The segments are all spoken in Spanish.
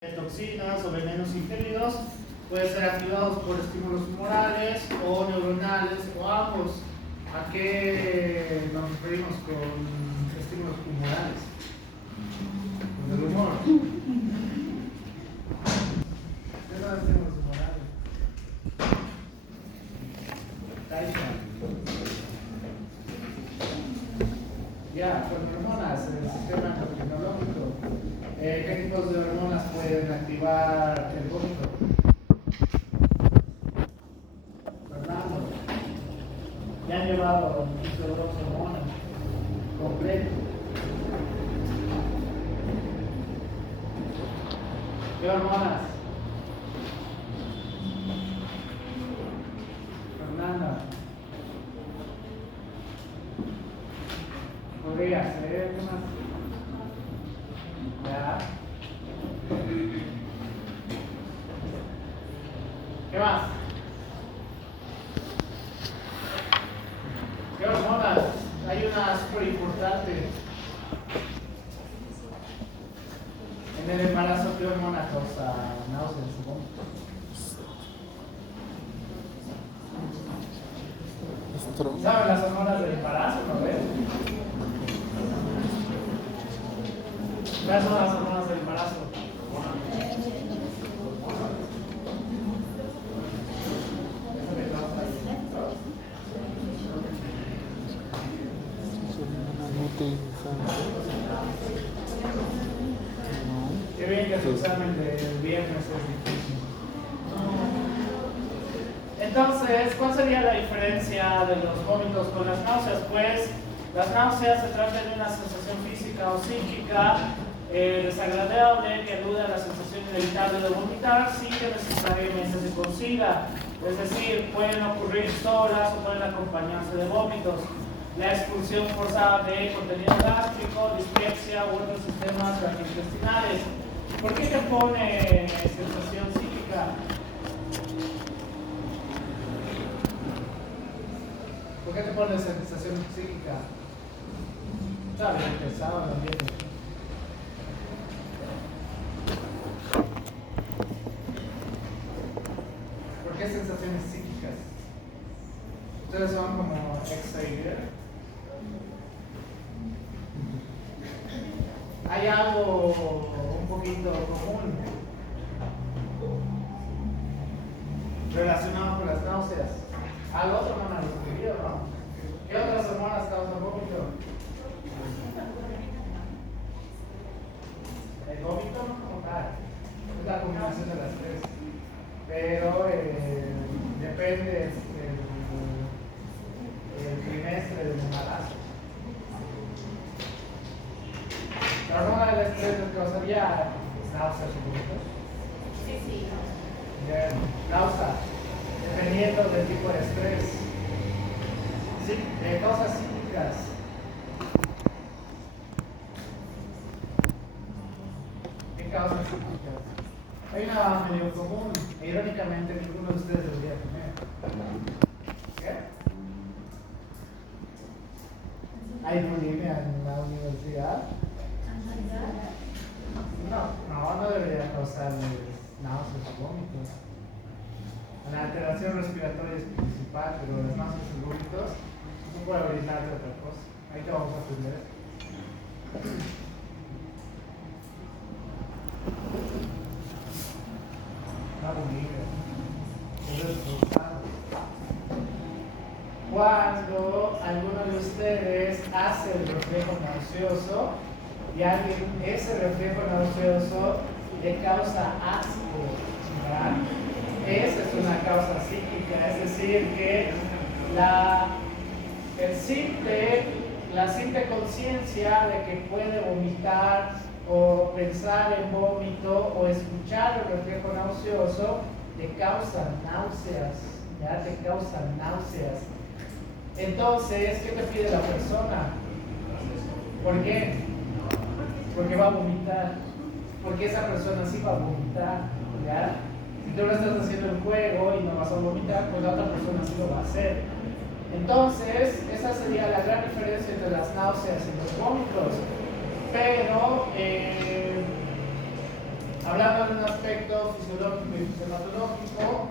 toxinas o venenos ingeridos pueden ser activados por estímulos humorales o neuronales o ambos. ¿A qué nos referimos con estímulos humorales? Con el humor. ¿Qué son estímulos humorales? Ya, con hormonas, el sistema endocrinológico. ¿Qué tipos de hormonas pueden activar el vómito? Fernando, ya han llevado un uso de dos hormonas completo. ¿Qué hormonas? Fernanda. Podría ser, ¿qué más? Ya. ¿Qué más? ¿Qué hormonas? Hay una súper importante. En el embarazo, ¿qué hormona causa náuseas y vómitos? ¿Saben las hormonas del embarazo, no ves? ¿Cuáles son las hormonas del embarazo? Qué bien que su examen del viernes es difícil. Entonces, ¿cuál sería la diferencia de los vómitos con las náuseas? Pues las náuseas se trata de una sensación física o psíquica desagradable que alude a la sensación inevitable de vomitar sin que necesariamente se consiga. Es decir, pueden ocurrir solas o pueden acompañarse de vómitos. La expulsión forzada de contenido gástrico, dispepsia u otros sistemas gastrointestinales. ¿Por qué te pone sensación psíquica? ¿Por qué te pone sensación psíquica? Está bien pesado el ambiente. ¿Por qué sensaciones psíquicas? Ustedes son como ex-savior. Hay algo un poquito común relacionado con las náuseas. Al otro no me lo escribió, ¿no? ¿Qué otras hormonas causan vómito? El vómito no como tal, es la combinación de las tres. Pero depende el trimestre del embarazo. La hormona del estrés lo que causaría náuseas o vómitos. Sí. Náusea, dependiendo del tipo de estrés. Sí, causas psíquicas. ¿Qué causas psíquicas? Hay una medio común, e irónicamente ninguno de ustedes debería tener. ¿Qué? ¿Hay bulimia en la universidad? No debería causarles náuseas o vómitos. La alteración respiratoria es principal, pero las náuseas y vómitos no puede brindarte otra cosa. Ahí te vamos a aprender. Cuando alguno de ustedes hace el reflejo nauseoso y alguien ese reflejo nauseoso le causa asco, ¿verdad? Esa es una causa psíquica, es decir, que la simple conciencia de que puede vomitar o pensar en vómito o escuchar el reflejo nauseoso te causa náuseas, ya te causa náuseas. Entonces, ¿qué te pide la persona? ¿Por qué? Porque va a vomitar. Porque esa persona sí va a vomitar, ¿ya? Si tú lo estás haciendo el juego y no vas a vomitar, pues la otra persona sí lo va a hacer. Entonces, esa sería la gran diferencia entre las náuseas y los vómitos. Pero hablando de un aspecto fisiológico y fisiopatológico,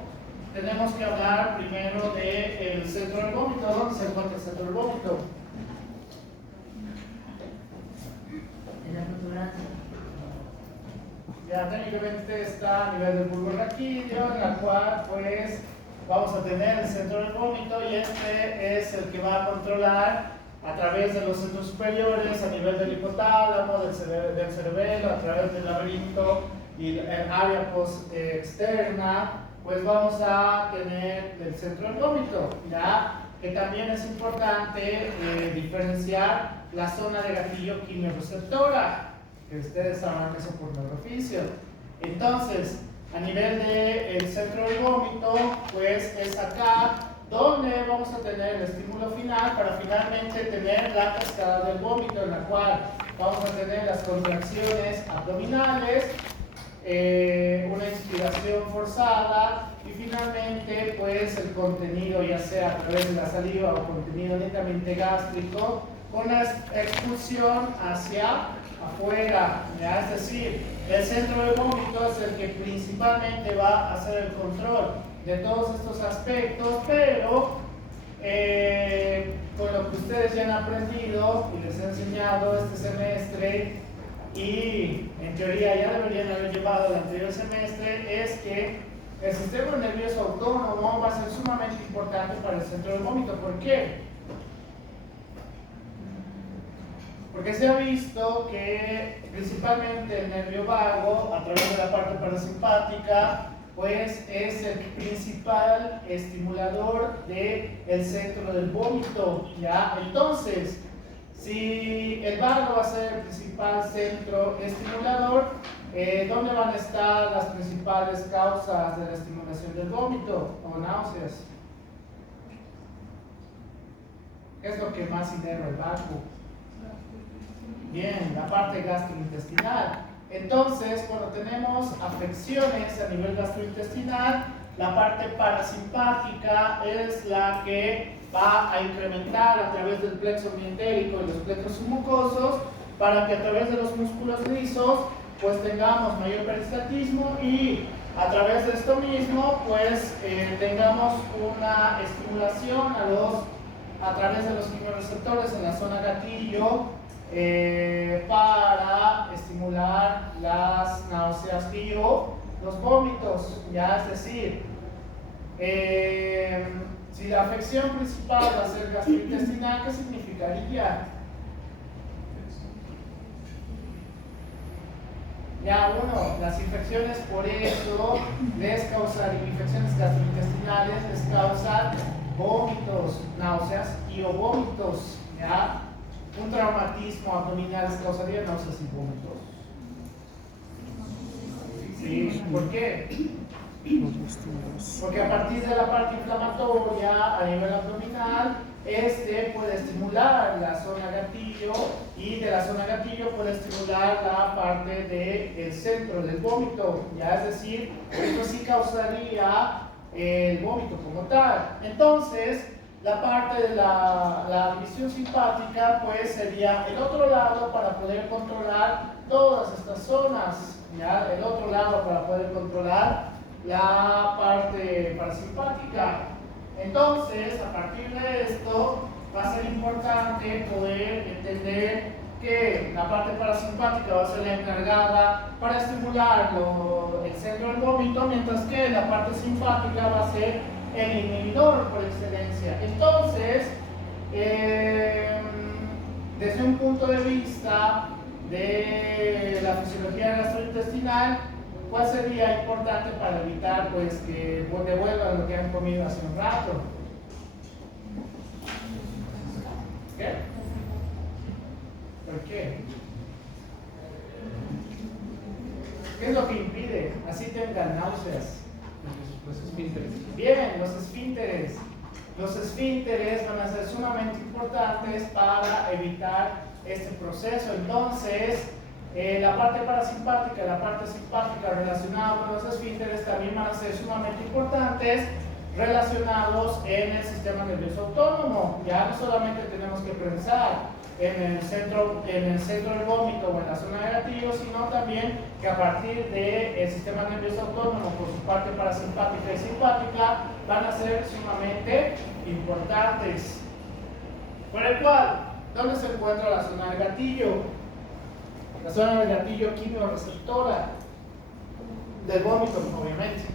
tenemos que hablar primero del centro del vómito. ¿Dónde se encuentra el centro del vómito? En la protuberancia. Ya técnicamente está a nivel del bulbo raquídeo, en la cual pues vamos a tener el centro del vómito, y este es el que va a controlar a través de los centros superiores, a nivel del hipotálamo, del cerebelo, a través del laberinto y el área externa, pues vamos a tener el centro del vómito, ¿ya? Que también es importante diferenciar la zona de gatillo quimiorreceptora, que ustedes sabrán eso por neurofisio. Entonces, a nivel del centro del vómito, pues es acá donde vamos a tener el estímulo final para finalmente tener la cascada del vómito, en la cual vamos a tener las contracciones abdominales, una inspiración forzada y finalmente pues el contenido, ya sea a través de la saliva o contenido netamente gástrico, con la expulsión hacia afuera, ¿ya? Es decir, el centro del vómito es el que principalmente va a hacer el control de todos estos aspectos, pero con lo que ustedes ya han aprendido y les he enseñado este semestre, y en teoría ya deberían haber llevado el anterior semestre, es que el sistema nervioso autónomo va a ser sumamente importante para el centro del vómito. ¿Por qué? Porque se ha visto que principalmente el nervio vago, a través de la parte parasimpática, pues es el principal estimulador del centro del vómito, ¿ya? Entonces, si el vago va a ser el principal centro estimulador, ¿dónde van a estar las principales causas de la estimulación del vómito o náuseas? ¿Qué es lo que más inerva el vago? Bien, la parte gastrointestinal. Entonces, cuando tenemos afecciones a nivel gastrointestinal, la parte parasimpática es la que va a incrementar a través del plexo mientérico y los plexos submucosos, para que a través de los músculos lisos pues tengamos mayor peristaltismo, y a través de esto mismo pues tengamos una estimulación a través de los quimiorreceptores en la zona gatillo, para estimular las náuseas y o los vómitos, ya. Es decir, si la afección principal va a ser gastrointestinal, ¿qué significaría? Ya, bueno, las infecciones por eso les causan, infecciones gastrointestinales les causan vómitos, náuseas y o vómitos, ¿ya? Un traumatismo abdominal les causaría náuseas y vómitos. ¿Sí? ¿Por qué? Porque a partir de la parte inflamatoria a nivel abdominal, este puede estimular la zona gatillo, y de la zona gatillo puede estimular la parte del centro del vómito, ya. Es decir, esto sí causaría el vómito como tal. Entonces, la parte de la división simpática pues sería el otro lado para poder controlar todas estas zonas, ¿ya? El otro lado para poder controlar la parte parasimpática. Entonces, a partir de esto va a ser importante poder entender que la parte parasimpática va a ser la encargada para estimular el centro del vómito, mientras que la parte simpática va a ser el inhibidor por excelencia. Entonces, desde un punto de vista de la fisiología gastrointestinal, ¿cuál sería importante para evitar pues que devuelvan lo que han comido hace un rato? ¿Qué? ¿Por qué? ¿Qué es lo que impide? Así tengan náuseas. Los esfínteres. Bien, los esfínteres. Los esfínteres van a ser sumamente importantes para evitar este proceso. Entonces, la parte parasimpática y la parte simpática relacionada con los esfínteres también van a ser sumamente importantes, relacionados en el sistema nervioso autónomo. Ya no solamente tenemos que pensar en el centro del vómito o en la zona de gatillo, sino también que a partir del sistema nervioso autónomo por su parte parasimpática y simpática van a ser sumamente importantes. Por el cual, ¿dónde se encuentra la zona del gatillo? La zona del gatillo quimioreceptora del vómito, obviamente.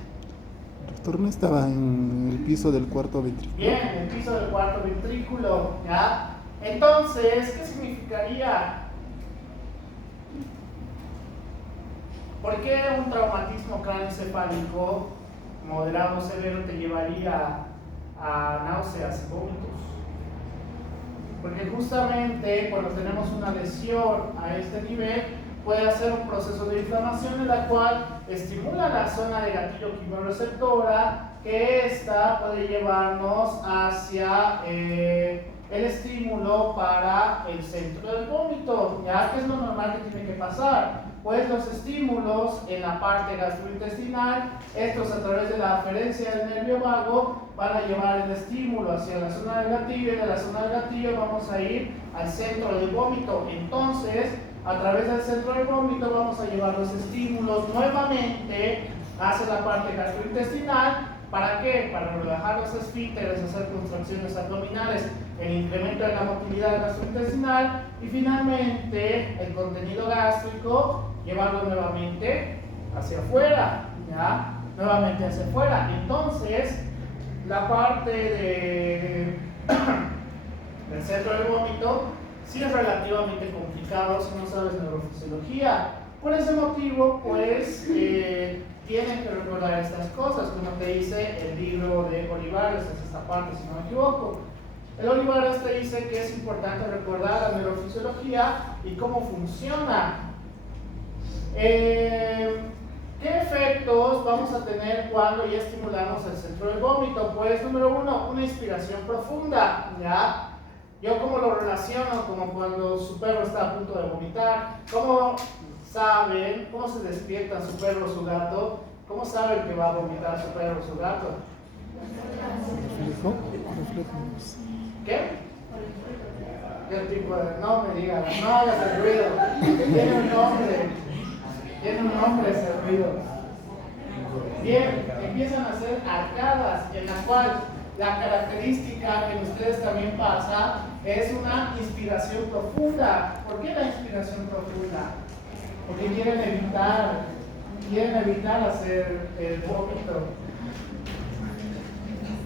El torno estaba en el piso del cuarto ventrículo. Bien, en el piso del cuarto ventrículo, ¿ya? Entonces, ¿qué significaría? ¿Por qué un traumatismo craneoencefálico moderado o severo te llevaría a náuseas y vómitos? Porque justamente cuando tenemos una lesión a este nivel, puede hacer un proceso de inflamación en la cual estimula la zona de gatillo quimioreceptora, que esta puede llevarnos hacia el estímulo para el centro del vómito. ¿Ya? ¿Qué es lo normal que tiene que pasar? Pues los estímulos en la parte gastrointestinal, estos a través de la aferencia del nervio vago, van a llevar el estímulo hacia la zona del gatillo, y de la zona del gatillo vamos a ir al centro del vómito. Entonces, a través del centro del vómito vamos a llevar los estímulos nuevamente hacia la parte gastrointestinal. ¿Para qué? Para relajar los esfínteres, hacer contracciones abdominales, el incremento de la motilidad gastrointestinal y finalmente el contenido gástrico, llevarlo nuevamente hacia afuera, ¿ya? Nuevamente hacia afuera. Entonces, la parte del centro del vómito sí es relativamente complicado si no sabes neurofisiología. Por ese motivo, pues, tienen que recordar estas cosas, como te dice el libro de Olivares, es esta parte si no me equivoco. El Olivares te dice que es importante recordar la neurofisiología y cómo funciona. ¿Qué efectos vamos a tener cuando ya estimulamos el centro del vómito? Pues, número uno, una inspiración profunda, ¿ya? Yo como lo relaciono como cuando su perro está a punto de vomitar. ¿Cómo saben, cómo se despiertan su perro o su gato? ¿Cómo saben que va a vomitar su perro o su gato? Reflejos. ¿Qué? ¿Qué tipo de...? No me digas, no hagas el ruido. Tiene un nombre ese ruido. Bien, empiezan a hacer arcadas en la cual la característica que en ustedes también pasa es una inspiración profunda. ¿Por qué la inspiración profunda? Porque quieren evitar hacer el vómito.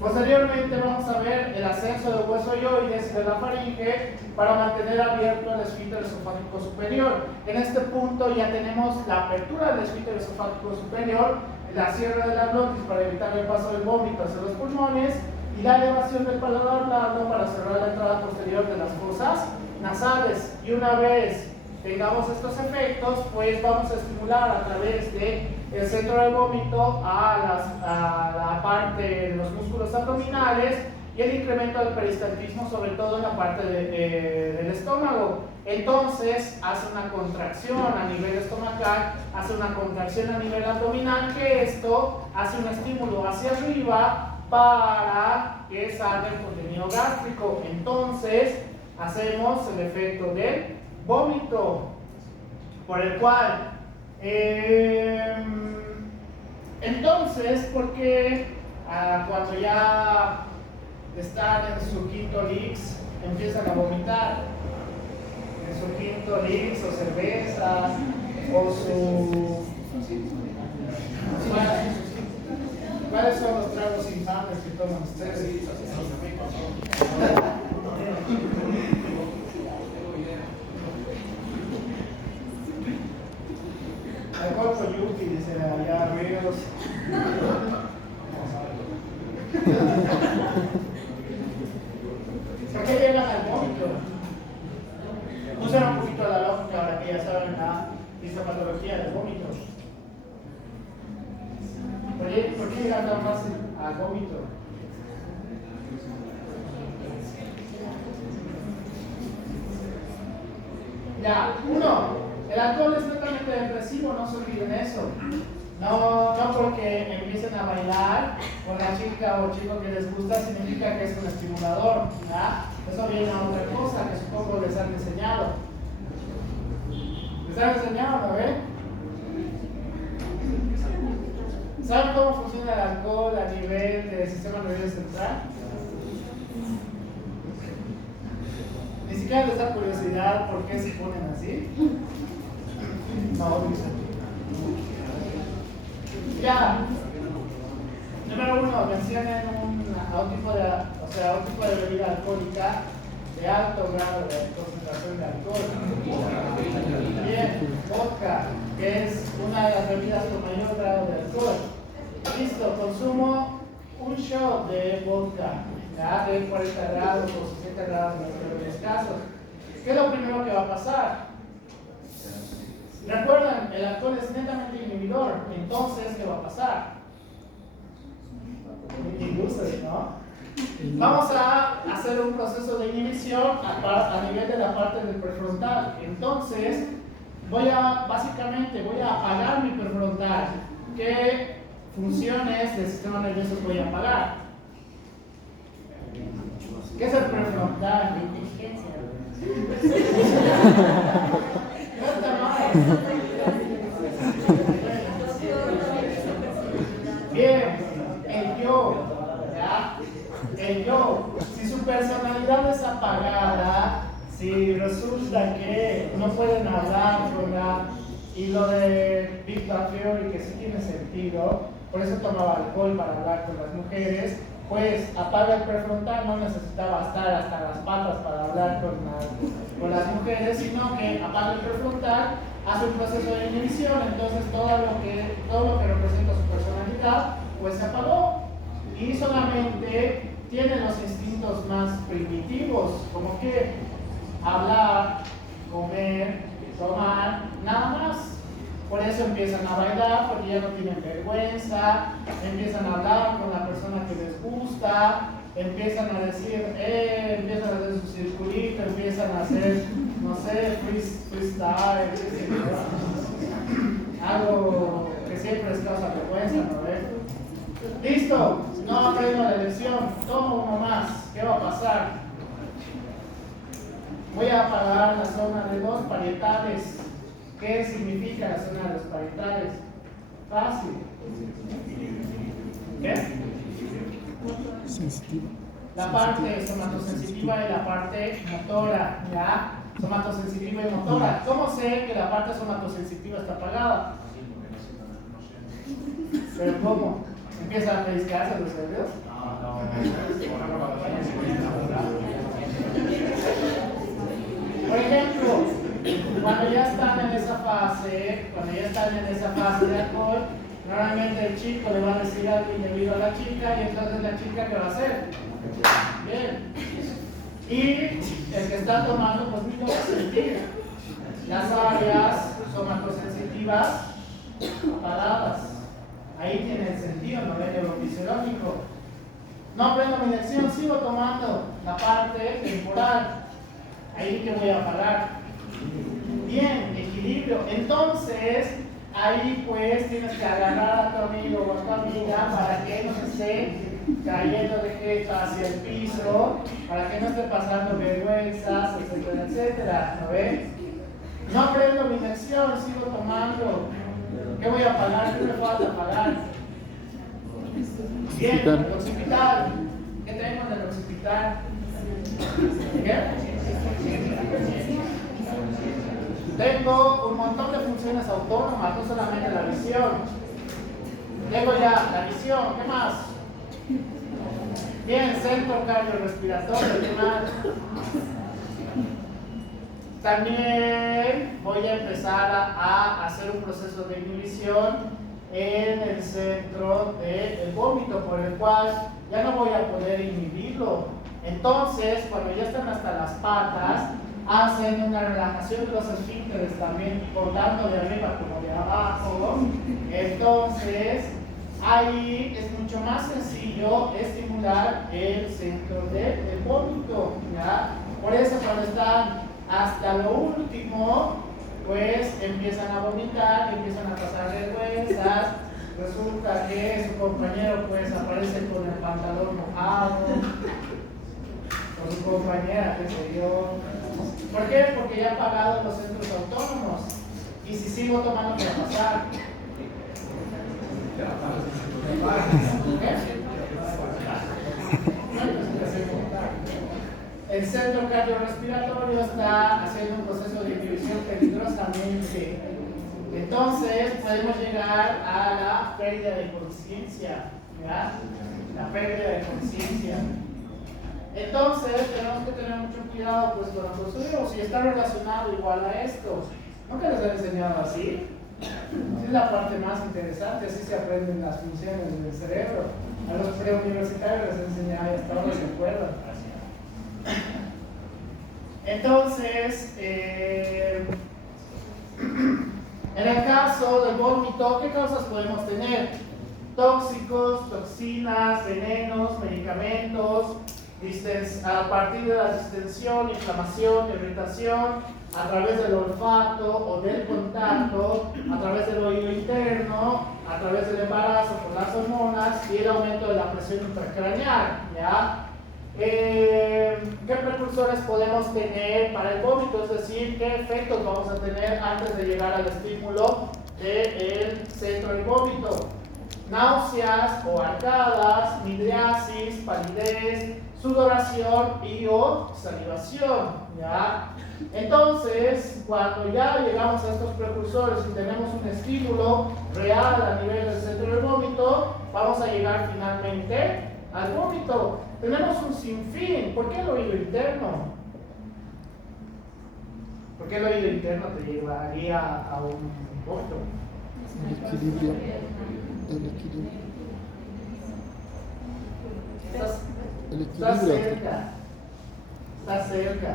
Posteriormente vamos a ver el ascenso del hueso hioides de la faringe para mantener abierto el esfínter esofágico superior. En este punto ya tenemos la apertura del esfínter esofágico superior, la cierre de la glotis para evitar el paso del vómito hacia los pulmones y la elevación del paladar blando para cerrar la entrada posterior de las fosas nasales. Y una vez tengamos estos efectos, pues vamos a estimular a través del centro del vómito a la parte de los músculos abdominales y el incremento del peristaltismo, sobre todo en la parte del estómago. Entonces hace una contracción a nivel estomacal, hace una contracción a nivel abdominal, que esto hace un estímulo hacia arriba para que salga el contenido gástrico. Entonces hacemos el efecto del vómito, por el cual entonces, ¿por qué cuando ya están en su quinto lix empiezan a vomitar? En su quinto lix o cerveza o su... ¿Cuáles son los tragos infames que toman ustedes? Alcohol con yuki, dice allá Ríos. ¿Por qué llegan al vómito? Usen un poquito la lógica ahora que ya saben la fisiopatología del vómito. ¿Por qué llegan tan fácil al vómito? Ya, uno, el alcohol es netamente depresivo, no se olviden eso. No porque empiecen a bailar con la chica o chico que les gusta significa que es un estimulador, ¿ya? Eso viene a otra cosa que supongo les han enseñado. ¿Les han enseñado, no ve? ¿Saben cómo funciona el alcohol a nivel del sistema nervioso central? Ni siquiera les da curiosidad por qué se ponen así. No, dicen. Ya. Número 1, mencionen a un tipo de bebida alcohólica de alto grado de concentración de alcohol. Bien, vodka, que es una de las bebidas con mayor grado de alcohol. Listo, consumo un shot de vodka, ya de 40 grados o 60 grados en los peores casos. ¿Qué es lo primero que va a pasar? Recuerden, el alcohol es netamente inhibidor, entonces, ¿qué va a pasar? Induce, ¿no? Vamos a hacer un proceso de inhibición a nivel de la parte del prefrontal. Entonces, básicamente voy a apagar mi prefrontal. ¿Qué funciones del sistema nervioso voy a apagar? ¿Qué es el prefrontal? Inteligencia. No está mal. Bien, el yo, ¿ya? El yo, si su personalidad es apagada, si resulta que no pueden hablar y lo de Big Bang Theory que sí tiene sentido, por eso tomaba alcohol para hablar con las mujeres, pues apaga el prefrontal, no necesitaba estar hasta las patas para hablar con las mujeres, sino que apaga el prefrontal, hace un proceso de inhibición, entonces todo lo que representa su personalidad, pues se apagó y solamente tiene los instintos más primitivos, como que hablar, comer, tomar, nada más. Por eso empiezan a bailar, porque ya no tienen vergüenza, empiezan a hablar con la persona que les gusta, empiezan a decir, empiezan a hacer su circulito, empiezan a hacer, no sé, freestyle, algo que siempre les causa vergüenza, ¿no? Listo, no aprendo la lección, tomo uno más, ¿qué va a pasar? Voy a apagar la zona de los parietales. ¿Qué significa la zona de los parietales? Fácil. ¿Qué? Sensitiva. La parte somatosensitiva y la parte motora, ¿ya? Somatosensitiva y motora. ¿Cómo sé que la parte somatosensitiva está apagada? ¿Pero cómo? ¿Empiezan a pellizcarse los cerebros? Por ejemplo, cuando ya están en esa fase de alcohol, normalmente el chico le va a decir algo indebido a la chica y entonces la chica ¿qué va a hacer? Bien. Y el que está tomando pues ni lo va a sentir. Las áreas somatosensitivas apagadas. Ahí tiene el sentido, no el neurofisiológico. No aprendo mi lección, sigo tomando la parte temporal. Ahí que voy a parar. Bien, equilibrio. Entonces, ahí pues tienes que agarrar a tu amigo o a tu amiga para que no se esté cayendo de jeta hacia el piso, para que no esté pasando vergüenzas, etcétera, etcétera. ¿No ves? No aprendo mi lección, sigo tomando. ¿Qué voy a pagar? ¿Qué me falta pagar? Bien, el occipital. ¿Qué tenemos del occipital? ¿Qué? Tengo un montón de funciones autónomas, no solamente la visión. Tengo ya la visión, ¿qué más? Bien, centro cardiorrespiratorio, ¿qué más? También voy a empezar a hacer un proceso de inhibición en el centro del vómito, por el cual ya no voy a poder inhibirlo. Entonces, cuando ya están hasta las patas, hacen una relajación de los esfínteres también, tanto de arriba como de abajo. Entonces, ahí es mucho más sencillo estimular el centro del vómito, ¿ya? Por eso cuando están hasta lo último, pues empiezan a vomitar y empiezan a pasar vergüenzas. Resulta que su compañero pues aparece con el pantalón mojado, con su compañera que se dio. ¿Por qué? Porque ya ha pagado en los centros autónomos. Y si sigo tomando, ¿qué va a pasar? El centro cardiorrespiratorio está haciendo un proceso de inhibición peligrosamente. Entonces podemos llegar a la pérdida de conciencia, ¿verdad? La pérdida de conciencia. Entonces tenemos que tener mucho cuidado pues, con los procedimientos si está relacionado igual a esto. ¿Nunca les he enseñado así? Es la parte más interesante, así se aprenden las funciones del cerebro. A los preuniversitarios les he enseñado y hasta ahora se acuerdan. Entonces, en el caso del vómito, ¿qué causas podemos tener? Tóxicos, toxinas, venenos, medicamentos, a partir de la distensión, inflamación, irritación, a través del olfato o del contacto, a través del oído interno, a través del embarazo por las hormonas y el aumento de la presión intracraneal, ¿ya? ¿Qué precursores podemos tener para el vómito? Es decir, ¿qué efectos vamos a tener antes de llegar al estímulo del centro del vómito? Náuseas o arcadas, midriasis, palidez, sudoración y o salivación, ¿ya? Entonces, cuando ya llegamos a estos precursores y tenemos un estímulo real a nivel del centro del vómito, vamos a llegar finalmente al vómito. Tenemos un sinfín. ¿Por qué el oído interno? ¿Por qué el oído interno te llevaría a un vómito? El equilibrio. El equilibrio. Está cerca. Está cerca.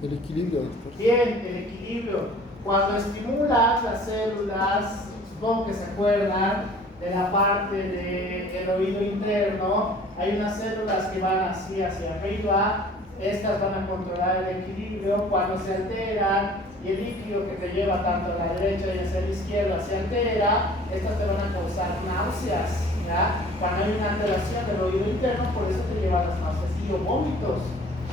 El equilibrio, doctor. Bien, el equilibrio. Cuando estimulas las células, supongo que se acuerdan de la parte del oído interno, hay unas células que van así hacia arriba, estas van a controlar el equilibrio. Cuando se alteran y el líquido que te lleva tanto a la derecha y hacia la izquierda se altera, estas te van a causar náuseas, ¿ya? Cuando hay una alteración del oído interno, por eso te lleva a las náuseas y o vómitos.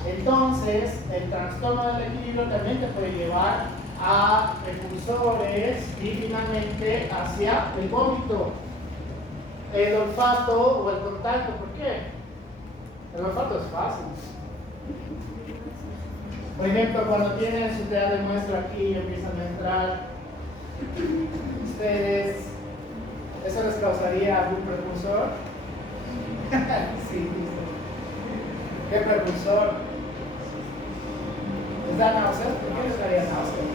Entonces, el trastorno del equilibrio también te puede llevar a precursores y finalmente hacia el vómito. El olfato o el contacto, ¿por qué? El olfato es fácil. Por ejemplo, cuando tienen su TA de muestra aquí y empiezan a entrar, ustedes, ¿eso les causaría algún precursor? Sí. ¿Qué precursor? ¿Les da náuseas? ¿Por qué les daría náuseas?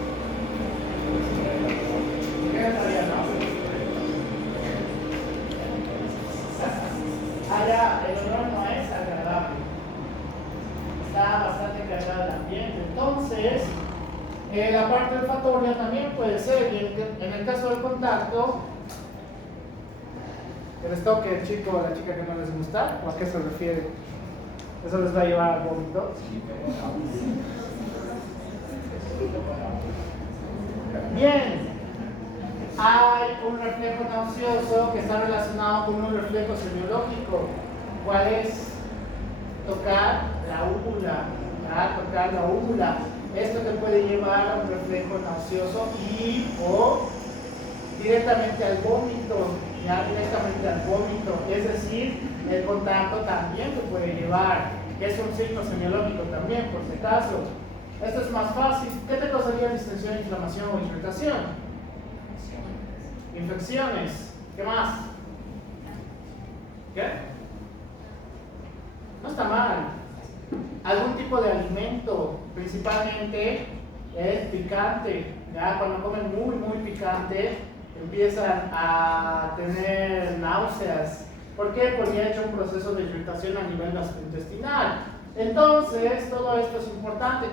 ¿Por qué les daría náuseas? Allá, el olor no es agradable. Está bastante cargado el ambiente. Entonces, la parte olfatoria también puede ser. Y en el caso del contacto, que les toque el chico o la chica que no les gusta, ¿o a qué se refiere? ¿Eso les va a llevar al vómito? Bien, hay un reflejo nauseoso que está relacionado con un reflejo semiológico. ¿Cuál es? Tocar la úvula, ¿verdad? Tocar la úvula. Esto te puede llevar a un reflejo nauseoso y o directamente al vómito, ya directamente al vómito. Es decir, el contacto también te puede llevar, que es un signo semiológico también, por si acaso. Esto es más fácil. ¿Qué te causaría distensión, inflamación o irritación? Infecciones. ¿Qué más? ¿Qué? No está mal. Algún tipo de alimento, principalmente es picante. ¿Ya? Cuando comen muy picante, empiezan a tener náuseas. ¿Por qué? Porque ha hecho un proceso de irritación a nivel gastrointestinal. Entonces, todo esto es importante.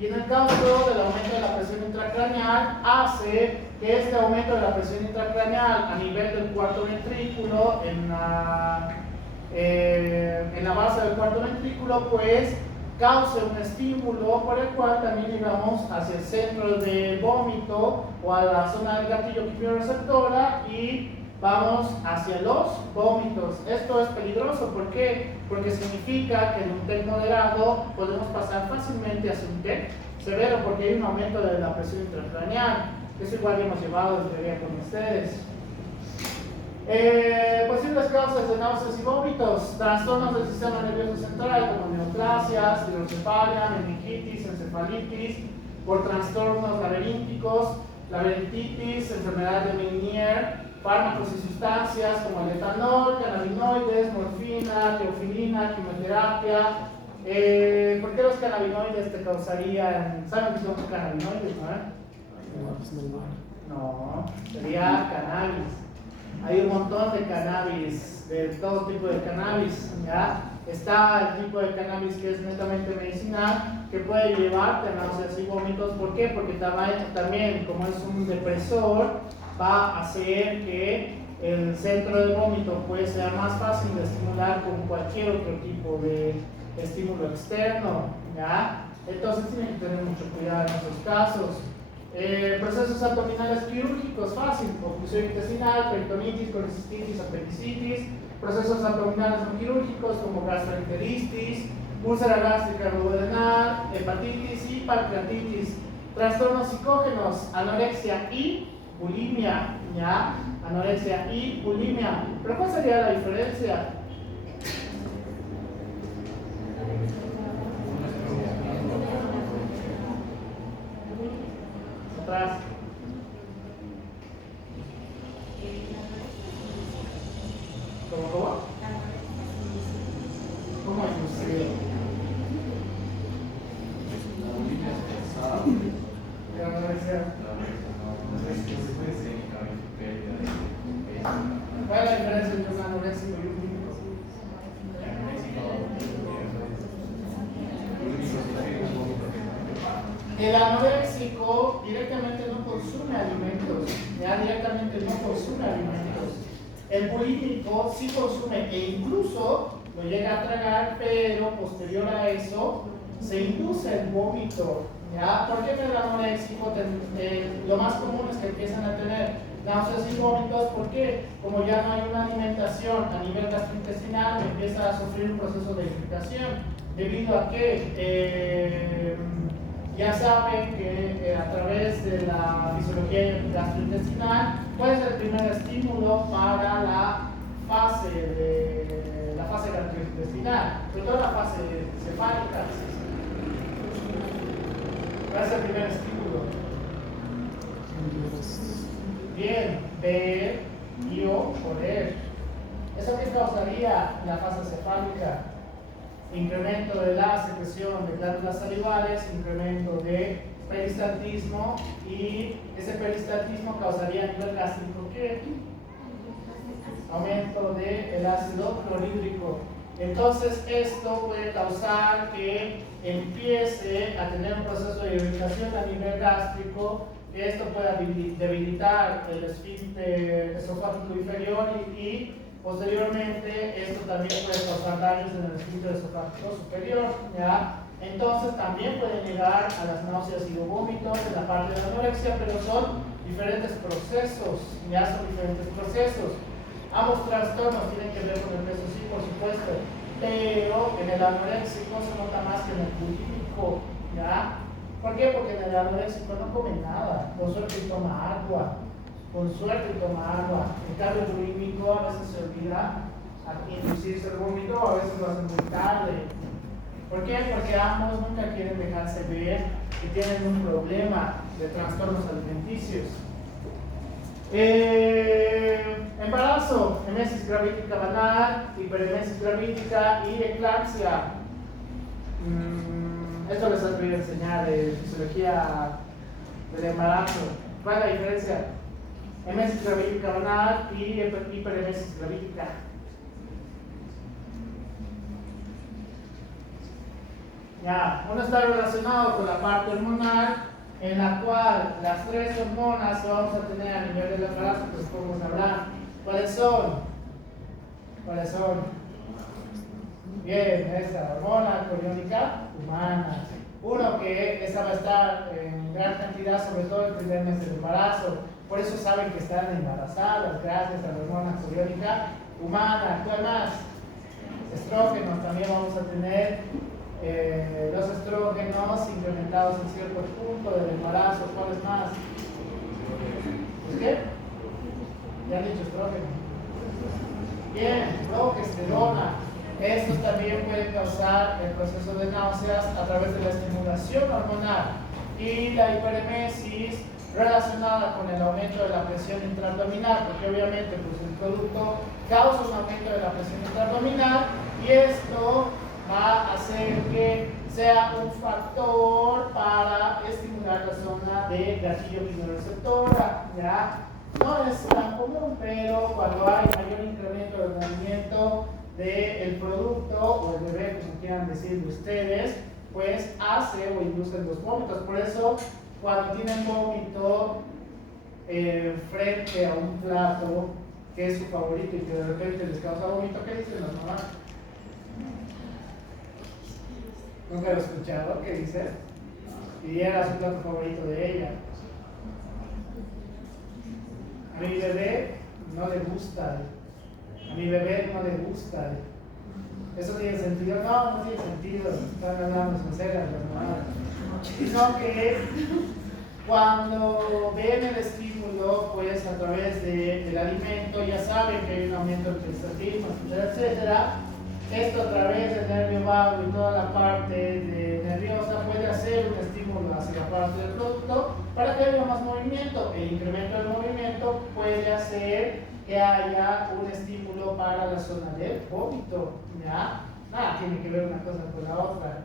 Y en el caso del aumento de la presión intracraneal, hace que este aumento de la presión intracraneal a nivel del cuarto ventrículo, en la base del cuarto ventrículo, pues cause un estímulo por el cual también íbamos hacia el centro del vómito o a la zona del gatillo quimioreceptora y vamos hacia los vómitos. Esto es peligroso, ¿por qué? Porque significa que en un TEC moderado podemos pasar fácilmente hacia un TEC severo porque hay un aumento de la presión intracraneal. Eso igual ya hemos llevado en teoría con ustedes. Posibles causas de náuseas y vómitos: trastornos del sistema nervioso central como neoplasias, hidrocefalia, meningitis, encefalitis, por trastornos laberintitis, enfermedad de Meniere, fármacos y sustancias como el etanol, cannabinoides, morfina, teofilina, quimioterapia. ¿Por qué los cannabinoides te causarían? ¿Saben qué son los cannabinoides, no? No, sería cannabis. Hay un montón de cannabis, de todo tipo de cannabis, ¿ya? Está el tipo de cannabis que es netamente medicinal, que puede llevarte a náuseas y vómitos. ¿Por qué? Porque también, como es un depresor, va a hacer que el centro del vómito puede ser más fácil de estimular con cualquier otro tipo de estímulo externo, ¿ya? Entonces tienen que tener mucho cuidado en esos casos. Procesos abdominales quirúrgicos, fácil: oclusión intestinal, peritonitis, colecistitis, apendicitis. Procesos abdominales no quirúrgicos como gastroenteritis, úlcera gástrica duodenal, hepatitis y pancreatitis. Trastornos psicógenos: anorexia y bulimia, ¿ya? Anorexia y bulimia. ¿Pero cuál sería la diferencia? Atrás. ¿Cómo? ¿Cómo es usted? ¿Cuál es la diferencia entre un anoréxico y un bulímico? El anoréxico directamente no consume alimentos, ya directamente no consume alimentos. El bulímico sí consume e incluso lo llega a tragar, pero posterior a eso se induce el vómito, ¿ya? ¿Por qué en el anoréxico lo más común es que empiezan a tener náuseas y vómitos? Porque como ya no hay una alimentación a nivel gastrointestinal, empieza a sufrir un proceso de irritación, debido a que ya saben que a través de la fisiología gastrointestinal, ¿cuál es el primer estímulo para la fase gastrointestinal? Sobre todo la fase cefálica. ¿Cuál es el primer estímulo? Bien, ver y o oler. ¿Eso qué causaría la fase cefálica? Incremento de la secreción de glándulas salivares, incremento de peristaltismo, y ese peristaltismo causaría a nivel gástrico ¿qué? Aumento del ácido clorhídrico. Entonces esto puede causar que empiece a tener un proceso de irritación a nivel gástrico. Esto puede debilitar el esfínter esofágico inferior y posteriormente esto también puede causar daños en el esfínter esofágico superior, ¿ya? Entonces también pueden llegar a las náuseas y vómitos en la parte de la anorexia, pero son diferentes procesos, ya son diferentes procesos. Ambos trastornos tienen que ver con el peso, sí, por supuesto, pero en el anoréxico se nota más que en el bulímico, ¿ya? ¿Por qué? Porque en el anoréxico no come nada, con suerte toma agua. Con suerte toma agua. En cambio, el bulímico a veces se olvida inducirse el vómito, a veces lo hace muy tarde. ¿Por qué? Porque ambos nunca quieren dejarse ver que tienen un problema de trastornos alimenticios. Embarazo, emesis gravídica banal, hiperemesis gravídica y eclampsia. Esto les voy a enseñar de fisiología del embarazo. ¿Cuál es la diferencia? Emesis gravídica banal y hiperemesis gravídica. Ya, uno está relacionado con la parte hormonal, en la cual las tres hormonas que vamos a tener a nivel del embarazo, pues podemos hablar. ¿Cuáles son? ¿Cuáles son? Bien, esa hormona coriónica humana. Uno que esa va a estar en gran cantidad, sobre todo el primer mes del embarazo. Por eso saben que están embarazadas, gracias a la hormona coriónica humana. ¿Cuál más? Estrógenos. También vamos a tener los estrógenos incrementados en cierto punto del embarazo. ¿Cuáles más? ¿Es qué? Ya han dicho estrógeno. Bien, progesterona. Esto también puede causar el proceso de náuseas a través de la estimulación hormonal y la hiperemesis relacionada con el aumento de la presión intraabdominal, porque obviamente pues, el producto causa un aumento de la presión intraabdominal y esto va a hacer que sea un factor para estimular la zona de gatillo quimioreceptora, ¿ya? No es tan común, pero cuando hay mayor incremento del rendimiento del producto o el bebé, como quieran decirlo ustedes, pues hace o induce los vómitos. Por eso, cuando tienen vómito frente a un plato que es su favorito y que de repente les causa vómito, ¿qué dicen las mamás? ¿Nunca lo he escuchado? ¿Qué dicen? Y era su plato favorito de ella. A mi bebé no le gusta. A mi bebé no le gusta. ¿Eso tiene sentido? No, no tiene sentido. Están hablando sinceras las mamás. Sino que cuando ven el estímulo, pues a través del alimento, ya saben que hay un aumento del pesadismo, etcétera. Esto a través del nervio vago y toda la parte nerviosa puede hacer un estímulo hacia la parte del producto para que haya más movimiento. El incremento del movimiento puede hacer que haya un estímulo para la zona del vómito. ¿Ya? Nada tiene que ver una cosa con la otra.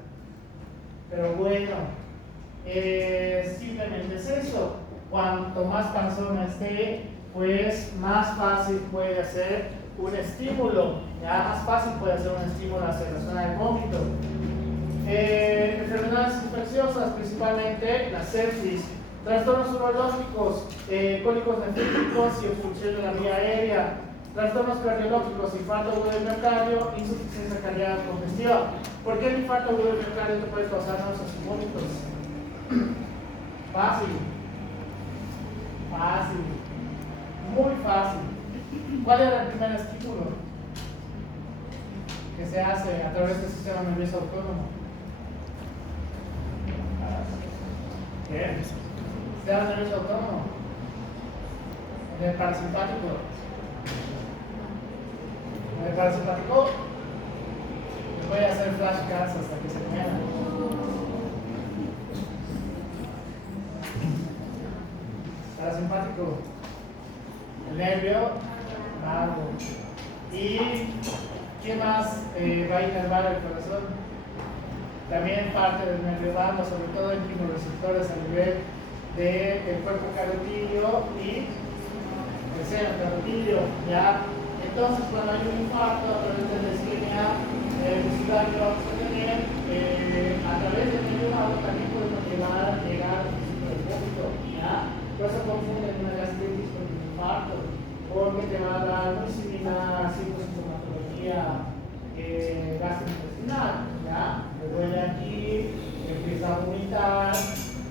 Pero bueno, simplemente es eso. Cuanto más panzona esté, pues más fácil puede hacer un estímulo. Ya más fácil puede hacer un estímulo hacia la zona del vómito. Enfermedades infecciosas, principalmente la sepsis, trastornos urológicos, cólicos nefríticos y obstrucción de la vía aérea, trastornos cardiológicos, infarto agudo del miocardio, insuficiencia cardíaca congestiva. ¿Por qué el infarto agudo del miocardio te puede causar náuseas y vómitos? Fácil, fácil, muy fácil. ¿Cuál era el primer estímulo que se hace a través del sistema nervioso autónomo? Bien. Sistema nervioso autónomo. En el parasimpático. En el parasimpático voy a hacer flashcards hasta que se muera. Parasimpático. El nervio vago. ¿Y qué más va a inervar el corazón? También parte del nervio vago, sobre todo en quimioreceptores a nivel del cuerpo carotídeo y el seno carotídeo, ¿ya? Entonces, cuando hay un infarto a través de la isquemia muscular que vamos a tener, a través del nervio vago también podemos llegar al principio del vómito, ¿ya? Por eso confunden una gastritis con un infarto, porque te va a dar muy similar psicosintomatología gastrointestinal, ¿ya? Le duele aquí, empieza a vomitar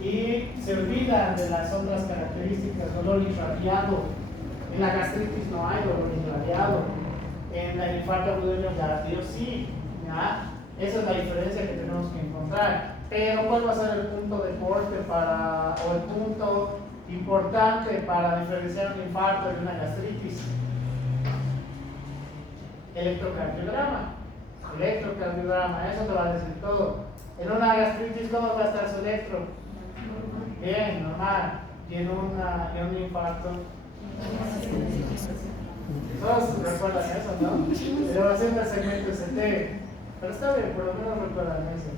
y se olvidan de las otras características, dolor irradiado. En la gastritis no hay dolor irradiado, en el infarto agudo del miocardio sí, ¿ya? Esa es la diferencia que tenemos que encontrar. Pero ¿cuál va a ser el punto de corte o el punto importante para diferenciar un infarto de una gastritis? Electrocardiograma. Electrocardiograma, eso te va a decir todo. En una gastritis, ¿cómo va a estar su electro? Bien, normal. Y en un infarto. Todos recuerdan eso, ¿no? Elevación del segmento ST. Pero está bien, por lo menos recuerdan eso.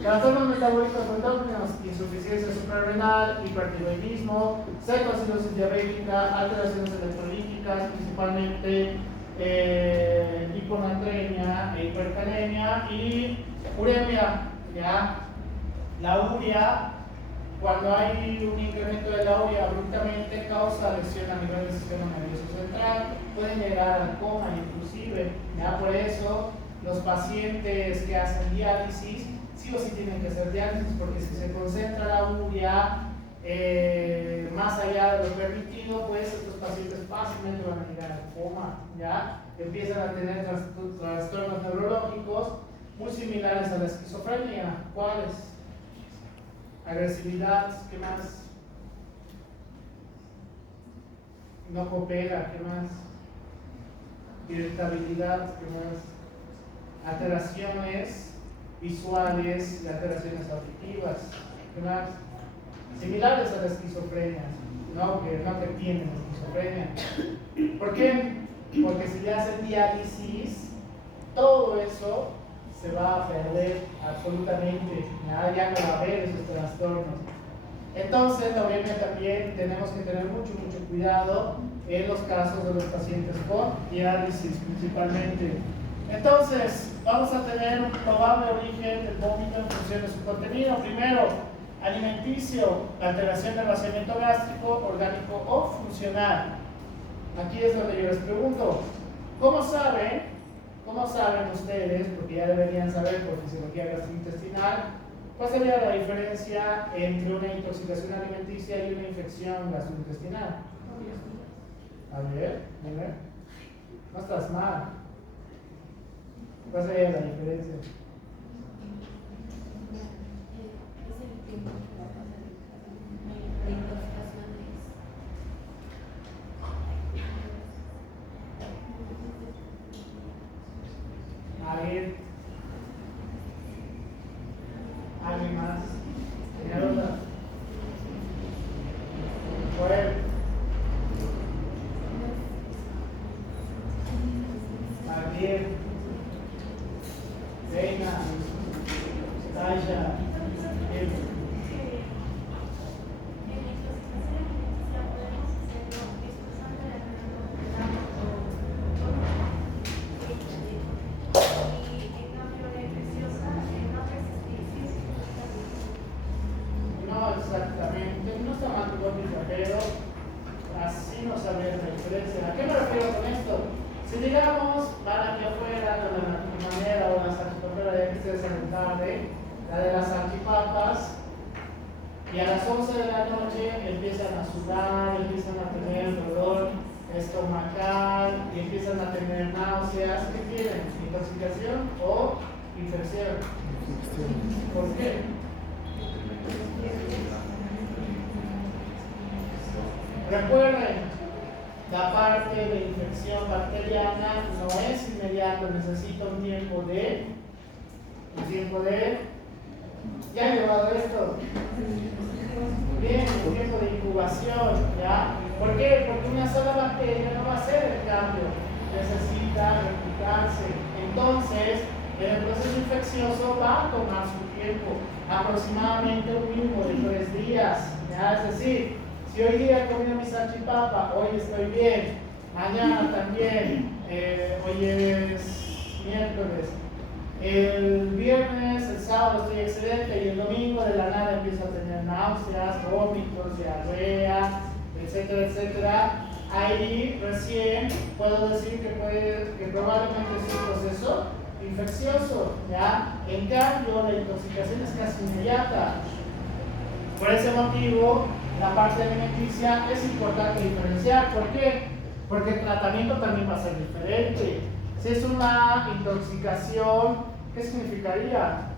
Trastornos metabólicos endógenos, insuficiencia suprarrenal, hipertiroidismo, cetoacidosis diabética, alteraciones electrolíticas, principalmente hiponatremia e hipercalemia y uremia, ¿ya? La urea, cuando hay un incremento de la urea abruptamente, causa lesión a nivel del sistema nervioso central, pueden llegar al coma inclusive, ¿ya? Por eso los pacientes que hacen diálisis, sí o sí tienen que hacer diálisis, porque si se concentra la urea más allá de lo permitido, pues estos pacientes fácilmente van a llegar al coma, ¿ya? Empiezan a tener trastornos neurológicos muy similares a la esquizofrenia. ¿Cuáles? Agresividad, ¿qué más? No coopera, ¿qué más? Irritabilidad, ¿qué más? Alteraciones visuales y alteraciones auditivas, ¿qué más? Similares a la esquizofrenia, no que tienen esquizofrenia. ¿Por qué? Porque si le hacen diálisis, todo eso se va a perder absolutamente, ya no va a haber esos trastornos. Entonces, obviamente también tenemos que tener mucho cuidado en los casos de los pacientes con diálisis principalmente. Entonces, vamos a tener un probable origen del vómito en función de su contenido. Primero, alimenticio, alteración del vaciamiento gástrico, orgánico o funcional. Aquí es donde yo les pregunto, ¿cómo saben ustedes, porque ya deberían saber por fisiología gastrointestinal, cuál sería la diferencia entre una intoxicación alimenticia y una infección gastrointestinal? A ver, dime. No estás mal. ¿Cuál sería la diferencia? A ver, ¿alguien más? ¿Tiene duda? Joel. Javier. Reina. Tasha. Exactamente, no está mal tu lógica, pero así no sabría la diferencia. ¿A qué me refiero con esto? Si digamos, van aquí afuera con la manera o la salchipapera, ya que ustedes salen tarde, la de las salchipapas, y a las 11 de la noche empiezan a sudar, empiezan a tener dolor estomacal y empiezan a tener náuseas. ¿Qué tienen? ¿Intoxicación o infección? ¿Por qué? Recuerden, la parte de infección bacteriana no es inmediato, necesita un tiempo de ¿ya he llevado esto? Bien, un tiempo de incubación, ¿ya? ¿Por qué? Porque una sola bacteria no va a hacer el cambio, necesita replicarse. Entonces, el proceso infeccioso va a tomar su tiempo, aproximadamente un mínimo de 3 días, ¿ya? Es decir, si hoy día he comido mi salchipapa, hoy estoy bien, mañana también, hoy es miércoles, el viernes, el sábado estoy excelente y el domingo de la nada empiezo a tener náuseas, vómitos, diarrea, etcétera, etcétera. Ahí recién puedo decir que probablemente es un proceso infeccioso, ¿ya? En cambio, la intoxicación es casi inmediata. Por ese motivo, la parte alimenticia es importante diferenciar. ¿Por qué? Porque el tratamiento también va a ser diferente. Si es una intoxicación, ¿qué significaría?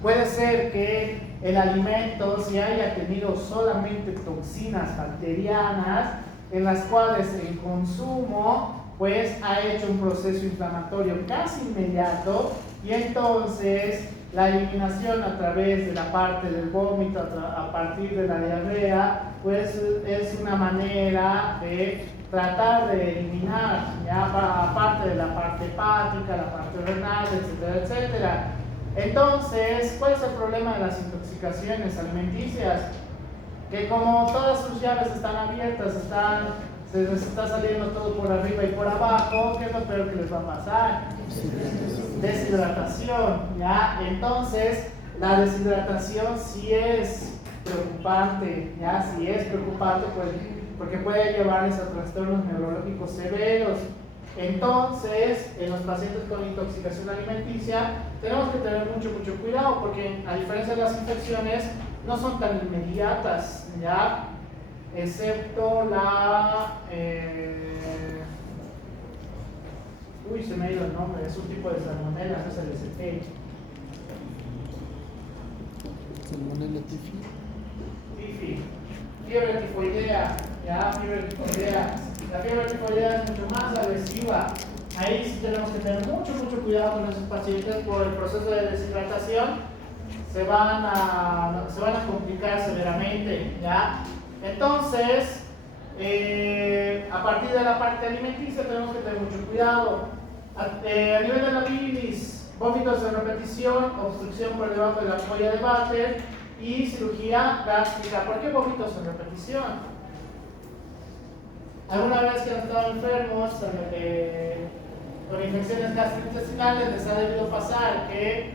Puede ser que el alimento, si haya tenido solamente toxinas bacterianas, en las cuales el consumo pues ha hecho un proceso inflamatorio casi inmediato, y entonces la eliminación a través de la parte del vómito, a partir de la diarrea, pues es una manera de tratar de eliminar, ya aparte de la parte hepática, la parte renal, etcétera, etcétera. Entonces, ¿cuál es el problema de las intoxicaciones alimenticias? Que como todas sus llaves están abiertas, se les está saliendo todo por arriba y por abajo, ¿qué es lo peor que les va a pasar? Deshidratación, ¿ya? Entonces, la deshidratación sí es preocupante, ¿ya? Si es preocupante, pues porque puede llevarles a trastornos neurológicos severos. Entonces, en los pacientes con intoxicación alimenticia, tenemos que tener mucho cuidado, porque a diferencia de las infecciones, no son tan inmediatas, ¿ya? Excepto la... se me ha ido el nombre, es un tipo de salmonella, no es el ST. Salmonella tifi. Tifi. Fiebre tifoidea, ¿ya? Fiebre tifoidea. La fiebre tifoidea es mucho más agresiva. Ahí sí tenemos que tener mucho cuidado con esos pacientes por el proceso de deshidratación. Se van a complicar severamente, ¿ya? Entonces, a partir de la parte alimenticia tenemos que tener mucho cuidado. A nivel de la bilis, vómitos de repetición, obstrucción por debajo de la ampolla de Barter y cirugía gástrica. ¿Por qué vómitos en repetición? ¿Alguna vez que han estado enfermos con infecciones gastrointestinales les ha debido pasar que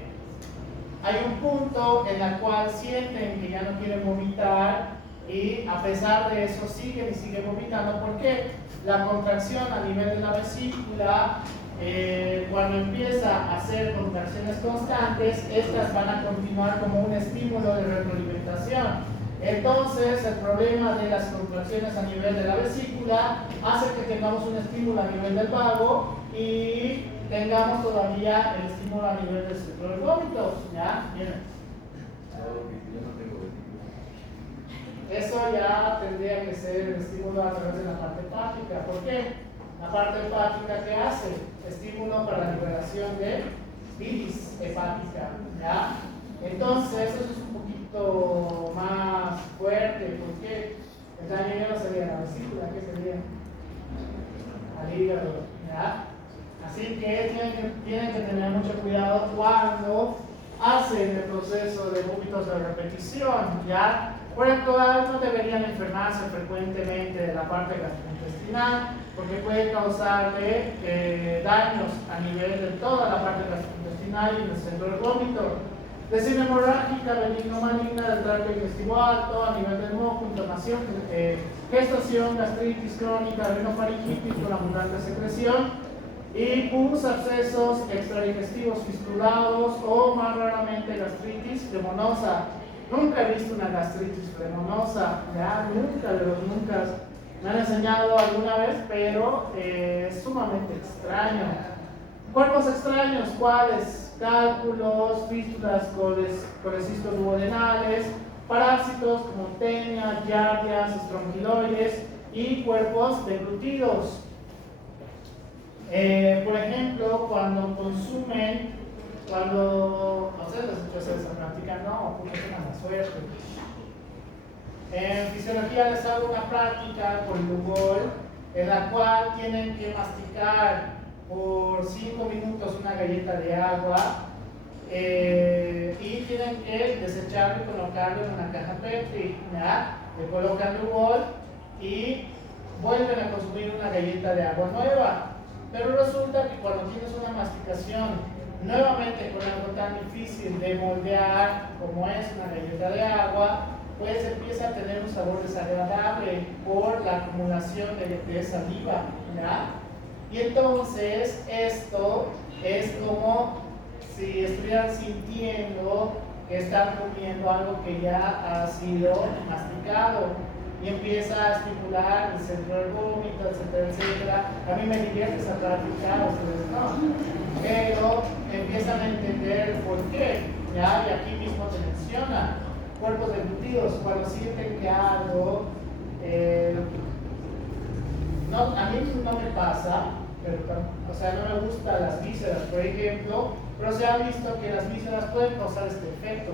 hay un punto en el cual sienten que ya no quieren vomitar y a pesar de eso siguen vomitando? ¿Por qué? La contracción a nivel de la vesícula, cuando empieza a hacer contracciones constantes, estas van a continuar como un estímulo de retroalimentación. Entonces, el problema de las contracciones a nivel de la vesícula hace que tengamos un estímulo a nivel del vago y tengamos todavía el estímulo a nivel del centro del vómito. ¿Ya? Miren. Eso ya tendría que ser el estímulo a través de la parte hepática. ¿Por qué? La parte hepática, ¿qué hace? Estímulo para la liberación de bilis hepática. ¿Ya? Entonces, eso es un poquito más fuerte. ¿Por qué? El daño ya no sería la vesícula, ¿qué sería? Al hígado. ¿Ya? Así que tienen que tener mucho cuidado cuando hacen el proceso de vómitos de repetición. ¿Ya? Por ejemplo, no deberían enfermarse frecuentemente de la parte gastrointestinal porque puede causarle daños a nivel de toda la parte gastrointestinal y del centro del vómito. Lesión hemorrágica, benigno-maligna del tracto digestivo alto, a nivel del moco, inflamación, gestación, gastritis crónica, rinofaringitis con abundante secreción y pus, abscesos extradigestivos fistulados o más raramente gastritis flemonosa. Nunca he visto una gastritis flemonosa, ya nunca de los nunca. Me han enseñado alguna vez, pero es sumamente extraño. Cuerpos extraños, ¿cuáles? Cálculos, fístulas colecistos duodenales, parásitos como tenia, giardias, estrongiloides y cuerpos deglutidos. Por ejemplo, cuando consumen, ustedes les he hecho hacer esa práctica, no, porque es una suerte. En fisiología les hago una práctica con Lugol, en la cual tienen que masticar por 5 minutos una galleta de agua y tienen que desecharlo y colocarlo en una caja Petri. ¿Ya? Le colocan Lugol y vuelven a consumir una galleta de agua nueva. Pero resulta que cuando tienes una masticación nuevamente con algo tan difícil de moldear como es una galleta de agua, pues empieza a tener un sabor desagradable por la acumulación de saliva. ¿Ya? Y entonces esto es como si estuvieran sintiendo que están comiendo algo que ya ha sido masticado y empieza a estimular el centro del vómito, etcétera, etcétera. A mí me divierte esa práctica, ustedes no, pero empiezan a entender el por qué. ¿Ya? Y aquí mismo te menciona cuerpos deglutidos, cuando sienten que algo a mí no me pasa, pero, o sea, no me gustan las vísceras, por ejemplo, pero se ha visto que las vísceras pueden causar este efecto.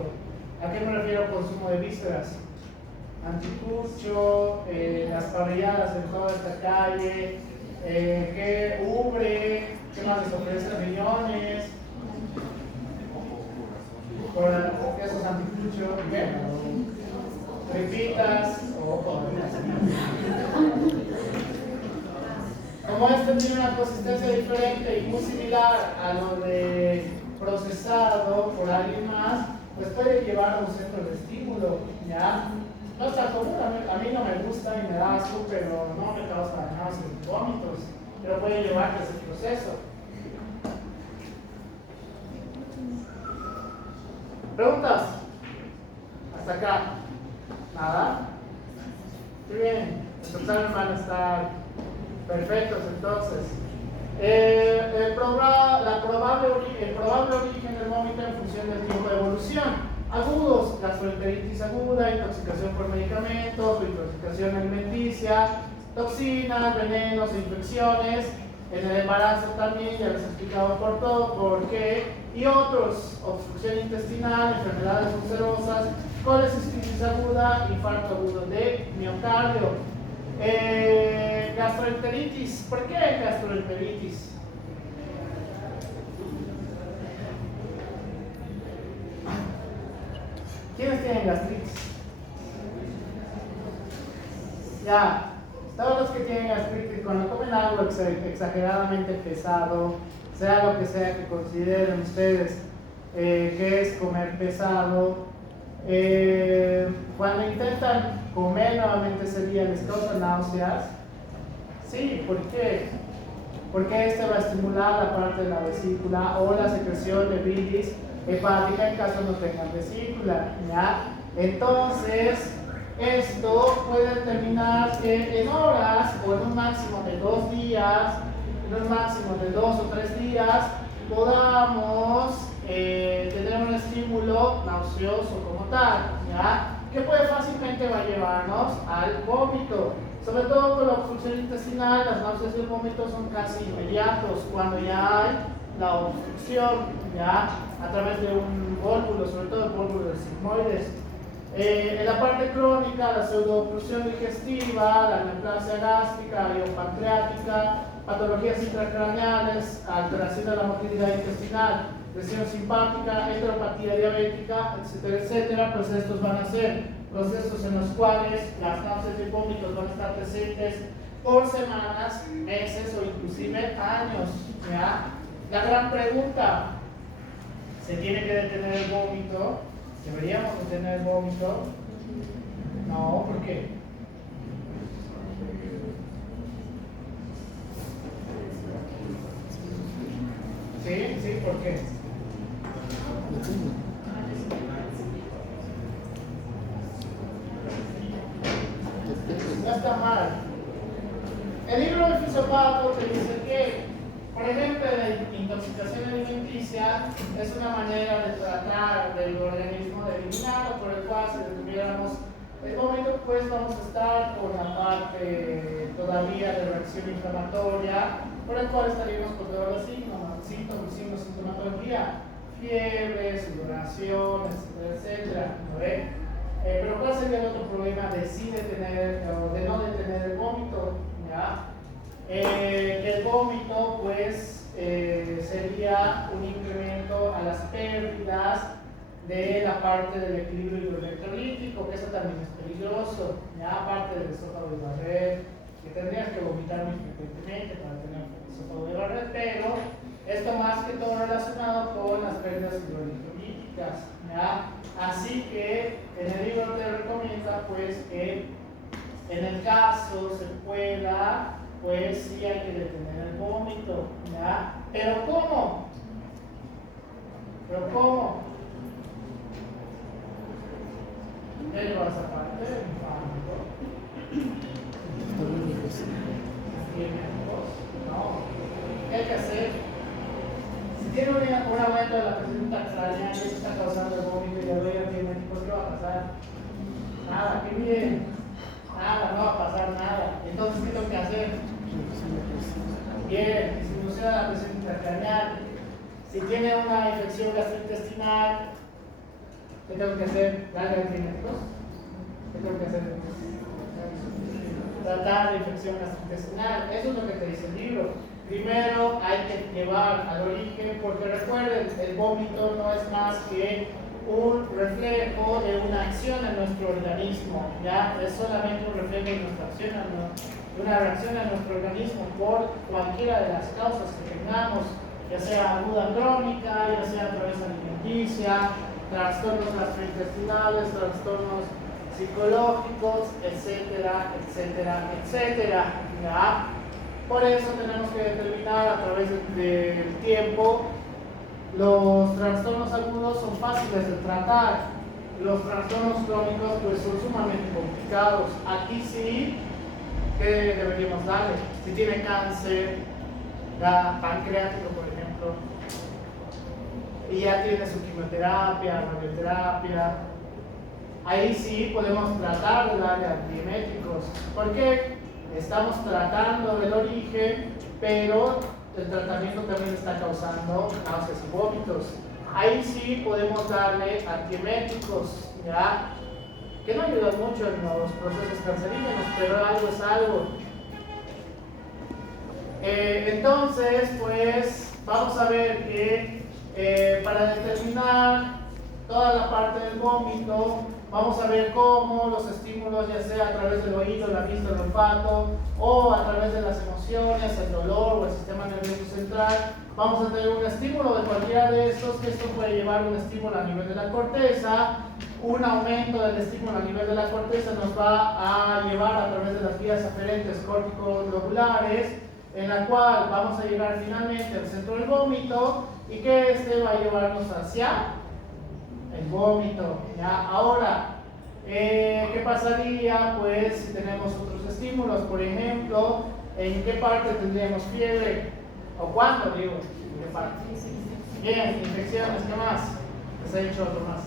¿A qué me refiero consumo de vísceras? Anticucho, las parrilladas en toda esta calle, que ubre, ¿qué más les ofrece? Riñones, por esos anticuchos, ¿qué? Tripitas, como este tiene una consistencia diferente y muy similar a lo de procesado por alguien más, pues puede llevar a un centro de estímulo, ¿ya? no es tan común, a mí no me gusta y me da asco, pero no me causa náuseas y vómitos, pero puede llevar a ese proceso. ¿Preguntas? Hasta acá. ¿Nada? Muy bien. Los exámenes van a estar perfectos entonces. El probable origen del vómito en función del tiempo de evolución. Agudos, gastroenteritis aguda, intoxicación por medicamentos, intoxicación alimenticia, toxinas, venenos, infecciones. En el embarazo también, ya les he explicado por todo, por qué. Y otros, obstrucción intestinal, enfermedades ulcerosas, colecistitis aguda, infarto agudo de miocardio. Gastroenteritis. ¿Por qué gastroenteritis? ¿Quiénes tienen gastritis? Ya, todos los que tienen gastritis, cuando comen algo exageradamente pesado, sea lo que sea que consideren ustedes que es comer pesado, cuando intentan comer nuevamente ese día, ¿les causa náuseas? Sí, ¿por qué? Porque este va a estimular la parte de la vesícula o la secreción de bilis hepática en caso no tengan vesícula, ¿ya? Entonces, esto puede terminar que en horas o en un máximo de 2 días, en un máximo de 2 o 3 días, podamos tener un estímulo nauseoso como tal, ¿ya? Que puede fácilmente va a llevarnos al vómito. Sobre todo con la obstrucción intestinal, las náuseas y el vómito son casi inmediatos cuando ya hay la obstrucción, ¿ya? A través de un vólvulo, sobre todo el vólvulo de sigmoides. En la parte crónica, la pseudoobstrucción digestiva, la neoplasia gástrica, pancreática, patologías intracraneales, alteración de la motilidad intestinal, lesión simpática, enteropatía diabética, etcétera, etcétera, pues estos van a ser procesos en los cuales las náuseas y vómitos van a estar presentes por semanas, meses o inclusive años, ¿ya? La gran pregunta, ¿se tiene que detener el vómito? ¿Deberíamos detener el vómito? No, ¿por qué? Sí, ¿por qué? No está mal. El libro del fisiopata te dice que, por ejemplo, la intoxicación alimenticia es una manera de tratar del organismo, de eliminarlo, por el cual si detuviéramos el vómito, pues vamos a estar con la parte todavía de reacción inflamatoria, por el cual estaríamos con todos los signos, sintomatología, fiebre, sudoración, etcétera, etcétera, ¿no ve? Pero ¿cuál sería el otro problema de sí detener o de no detener el vómito? ¿Ya? El vómito pues sería un incremento a las pérdidas de la parte del equilibrio hidroelectrolítico, que eso también es peligroso, ¿ya? Aparte del esófago de Barrett, que tendrías que vomitar muy frecuentemente para tener esófago de Barrett, pero esto más que todo relacionado con las pérdidas hidroelectrolíticas, ¿ya? Así que en el libro te recomienda pues que en el caso se pueda, pues sí hay que detener el vómito, ¿ya? ¿Pero cómo? Ya llevas esa parte del No. ¿Qué hay que hacer? Si tiene un aumento de la presión intracraniana y eso está causando el vómito y el dolor, ¿qué va a pasar? Nada, qué bien. Nada, no va a pasar nada. Entonces, ¿qué tengo que hacer? Bien, disminución de la presión intracraneal. Si tiene una infección gastrointestinal, ¿qué tengo que hacer? ¿Darle antibióticos? ¿Qué tengo que hacer? Tratar la infección gastrointestinal. Eso es lo que te dice el libro. Primero hay que llevar al origen, porque recuerden, el vómito no es más que un reflejo de una acción en nuestro organismo, ¿ya? Es solamente un reflejo de nuestra acción, de una reacción en nuestro organismo por cualquiera de las causas que tengamos, ya sea aguda crónica, ya sea a través alimenticia, trastornos gastrointestinales, trastornos psicológicos, etcétera, etcétera, etcétera. ¿Ya? Por eso tenemos que determinar a través del tiempo. Los trastornos agudos son fáciles de tratar. Los trastornos crónicos pues son sumamente complicados. Aquí sí, ¿qué deberíamos darle? Si tiene cáncer, pancreático por ejemplo, y ya tiene su quimioterapia, radioterapia, ahí sí podemos tratar de darle antieméticos. ¿Por qué? Estamos tratando del origen, pero el tratamiento también está causando náuseas y vómitos. Ahí sí podemos darle antieméticos, ¿ya? Que no ayudan mucho en los procesos cancerígenos, pero algo es algo. Entonces, pues, vamos a ver que para determinar toda la parte del vómito, vamos a ver cómo los estímulos, ya sea a través del oído, la vista, el olfato, o a través de las emociones, el dolor o el sistema nervioso central, vamos a tener un estímulo de cualquiera de estos, que esto puede llevar un estímulo a nivel de la corteza. Un aumento del estímulo a nivel de la corteza nos va a llevar a través de las vías aferentes córtico-globulares, en la cual vamos a llegar finalmente al centro del vómito, y que este va a llevarnos hacia el vómito. ¿Ya? Ahora, ¿qué pasaría pues si tenemos otros estímulos? Por ejemplo, ¿en qué parte tendríamos fiebre? ¿O cuándo, digo? ¿En qué parte? Bien, infecciones, ¿qué más? Les he dicho otro más.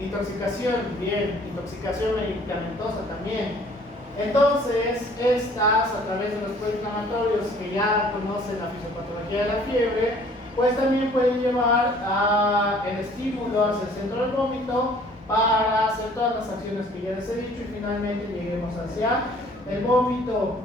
Intoxicación, bien, intoxicación medicamentosa también. Entonces, estas, a través de los proinflamatorios que ya conocen la fisiopatología de la fiebre, pues también pueden llevar el estímulo hacia el centro del vómito para hacer todas las acciones que ya les he dicho, y finalmente lleguemos hacia el vómito.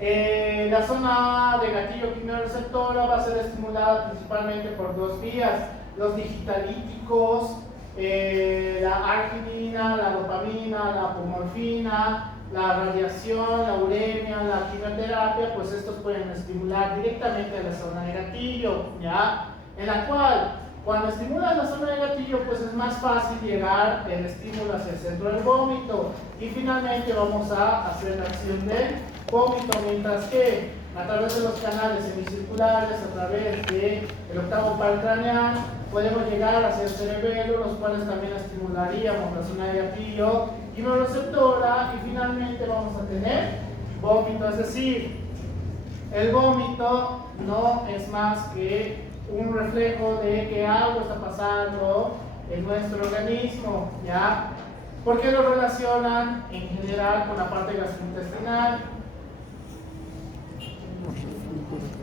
La zona de gatillo quimiorreceptora va a ser estimulada principalmente por dos vías: los digitalíticos, la arginina, la dopamina, la apomorfina, la radiación, la uremia, la quimioterapia. Pues estos pueden estimular directamente la zona de gatillo, ¿ya? En la cual, cuando estimulan la zona de gatillo, pues es más fácil llegar el estímulo hacia el centro del vómito, y finalmente vamos a hacer la acción del vómito, mientras que a través de los canales semicirculares, a través del octavo par craneal, podemos llegar hacia el cerebelo, los cuales también estimularíamos la zona de gatillo quimiorreceptora, y finalmente vamos a tener vómito. Es decir, el vómito no es más que un reflejo de que algo está pasando en nuestro organismo, ¿ya? ¿Por qué lo relacionan en general con la parte gastrointestinal?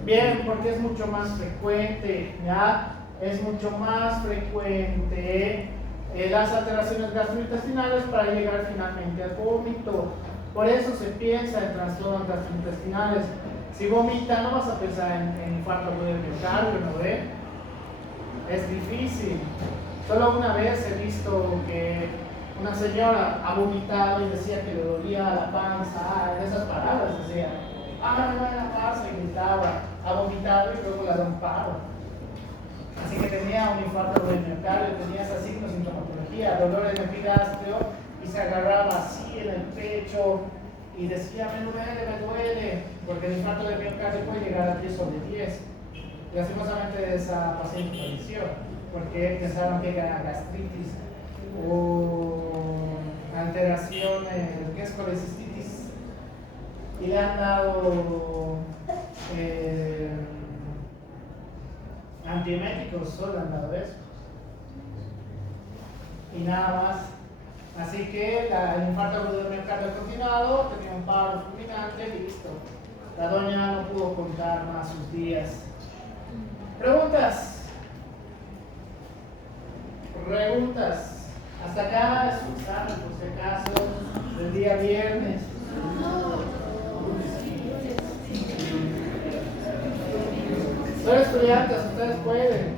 Bien, porque es mucho más frecuente, ¿ya? Es mucho más frecuente las alteraciones gastrointestinales para llegar finalmente al vómito. Por eso se piensa en trastornos gastrointestinales. Si vomita, no vas a pensar en infarto agudo del miocardio, ¿no ve? Es difícil. Solo una vez he visto que una señora ha vomitado y decía que le dolía la panza, en esas palabras decía, me duele la panza, y gritaba, ha vomitado y luego le da un paro. Así que tenía un infarto del miocardio, tenía esa sintomatología, dolor en el epigastrio, y se agarraba así en el pecho y decía, me duele, porque el infarto del miocardio puede llegar a 10/10. Lastimosamente esa paciente falleció, porque pensaron que era gastritis o alteraciones, que es colecistitis, y le han dado antieméticos, solo han dado eso y nada más. Así que el infarto agudo del miocardio continuado, tenía un paro fulminante y listo. La doña no pudo contar más sus días. Preguntas. Hasta acá es un examen, por si acaso, del día viernes. Son estudiantes, ustedes pueden.